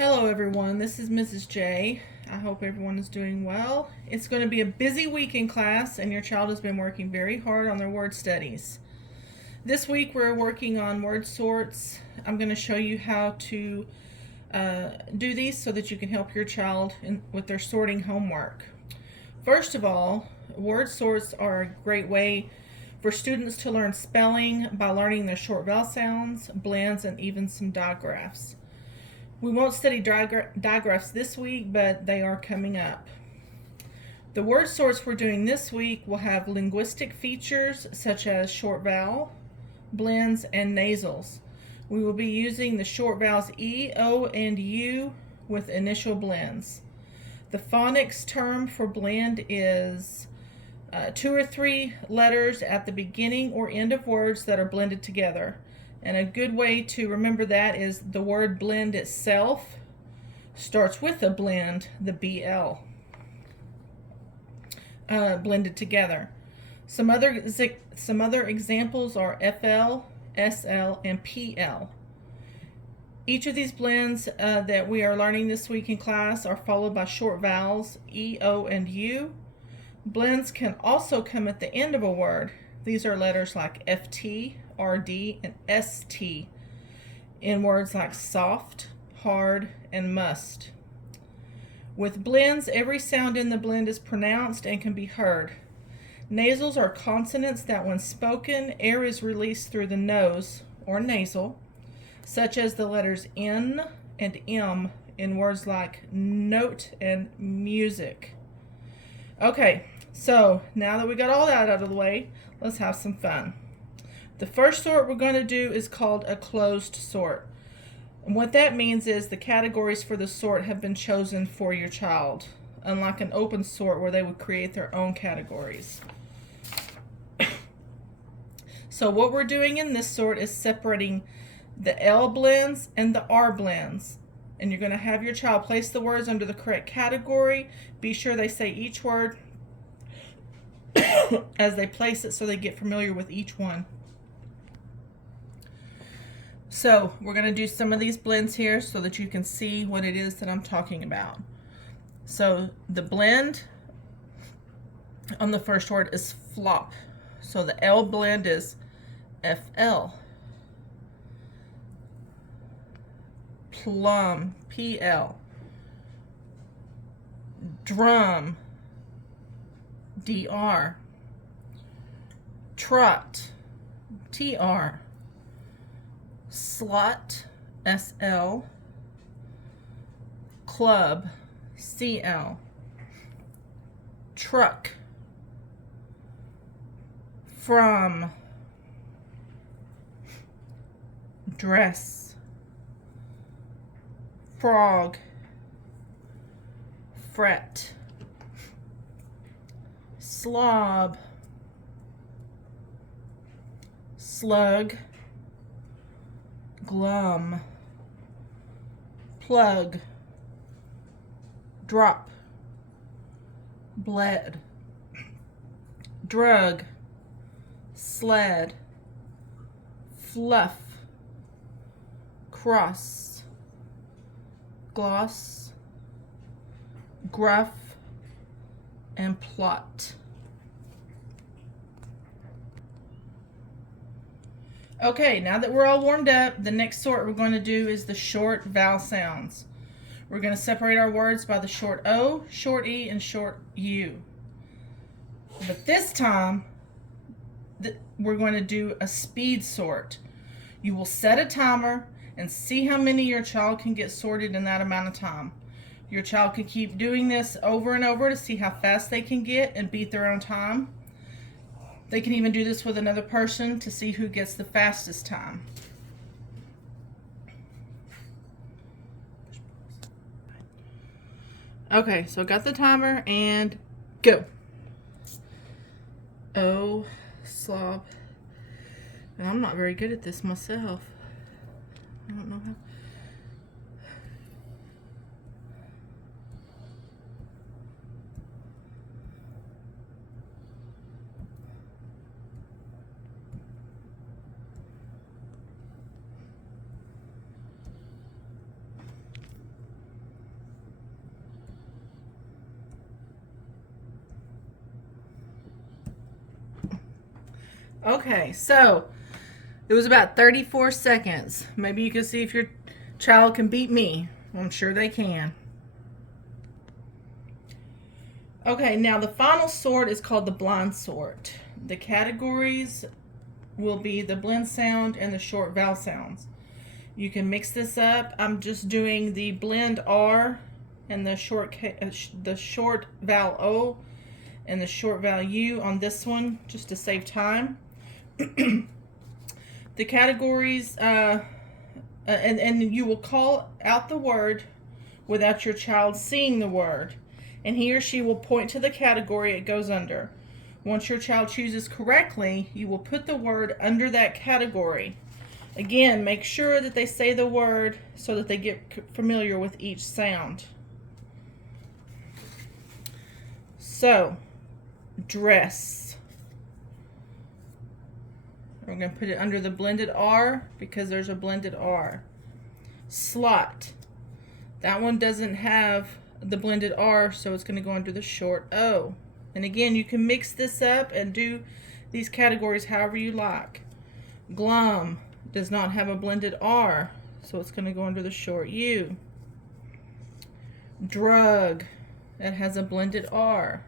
Hello everyone, this is Mrs. J. I hope everyone is doing well. It's going to be a busy week in class and your child has been working very hard on their word studies. This week we're working on word sorts. I'm going to show you how to do these so that you can help your child with their sorting homework. First of all, word sorts are a great way for students to learn spelling by learning their short vowel sounds, blends, and even some digraphs. We won't study digraphs this week, but they are coming up. The word sorts we're doing this week will have linguistic features such as short vowel, blends, and nasals. We will be using the short vowels E, O, and U with initial blends. The phonics term for blend is 2 or 3 letters at the beginning or end of words that are blended together. And a good way to remember that is the word blend itself starts with a blend, the BL, blended together. Some other examples are FL, SL, and PL. Each of these blends that we are learning this week in class are followed by short vowels, E, O, and U. Blends can also come at the end of a word. These are letters like FT, RD, and ST in words like soft, hard, and must. With blends, every sound in the blend is pronounced and can be heard. Nasals are consonants that when spoken, air is released through the nose, or nasal, such as the letters N and M in words like note and music. Okay, so now that we got all that out of the way, let's have some fun. The first sort we're going to do is called a closed sort. And what that means is the categories for the sort have been chosen for your child, unlike an open sort where they would create their own categories. So what we're doing in this sort is separating the L blends and the R blends. And you're going to have your child place the words under the correct category. Be sure they say each word as they place it so they get familiar with each one. So we're going to do some of these blends here so that you can see what it is that I'm talking about. So the blend on the first word is flop. So the L blend is FL. Plum, PL. Drum, DR. Trot, TR. Slot, SL. Club, CL. Truck. From. Dress. Frog. Fret. Slob. Slug. Glum. Plug. Drop. Bled. Drug. Sled. Fluff. Cross. Gloss. Gruff. And plot. Okay, now that we're all warmed up, the next sort we're going to do is the short vowel sounds. We're going to separate our words by the short O, short E, and short U. But this time, we're going to do a speed sort. You will set a timer and see how many your child can get sorted in that amount of time. Your child can keep doing this over and over to see how fast they can get and beat their own time. They can even do this with another person to see who gets the fastest time. Okay, so I got the timer and go. Oh, slob. And I'm not very good at this myself. I don't know how. Okay, so it was about 34 seconds. Maybe you can see if your child can beat me. I'm sure they can. Okay, now the final sort is called the blind sort. The categories will be the blend sound and the short vowel sounds. You can mix this up. I'm just doing the blend R and the short vowel O and the short vowel U on this one just to save time. The categories, and you will call out the word without your child seeing the word, and he or she will point to the category it goes under. Once your child chooses correctly, you will put the word under that category. Again, make sure that they say the word so that they get familiar with each sound. So, dress. We're going to put it under the blended R because there's a blended R. Slot. That one doesn't have the blended R, so it's going to go under the short O. And again, you can mix this up and do these categories however you like. Glum does not have a blended R, so it's going to go under the short U. Drug, it has a blended R.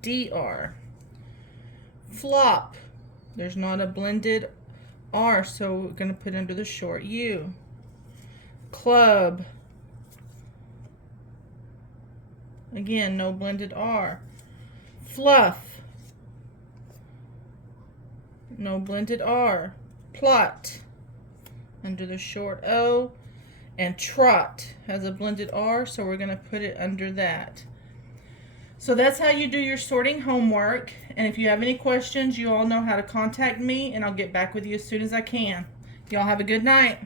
DR. Flop, there's not a blended R, so we're going to put under the short U. Club, again, no blended R. Fluff, no blended R. Plot, under the short O. And trot has a blended R, so we're going to put it under that. So that's how you do your sorting homework. And if you have any questions, you all know how to contact me, and I'll get back with you as soon as I can. Y'all have a good night.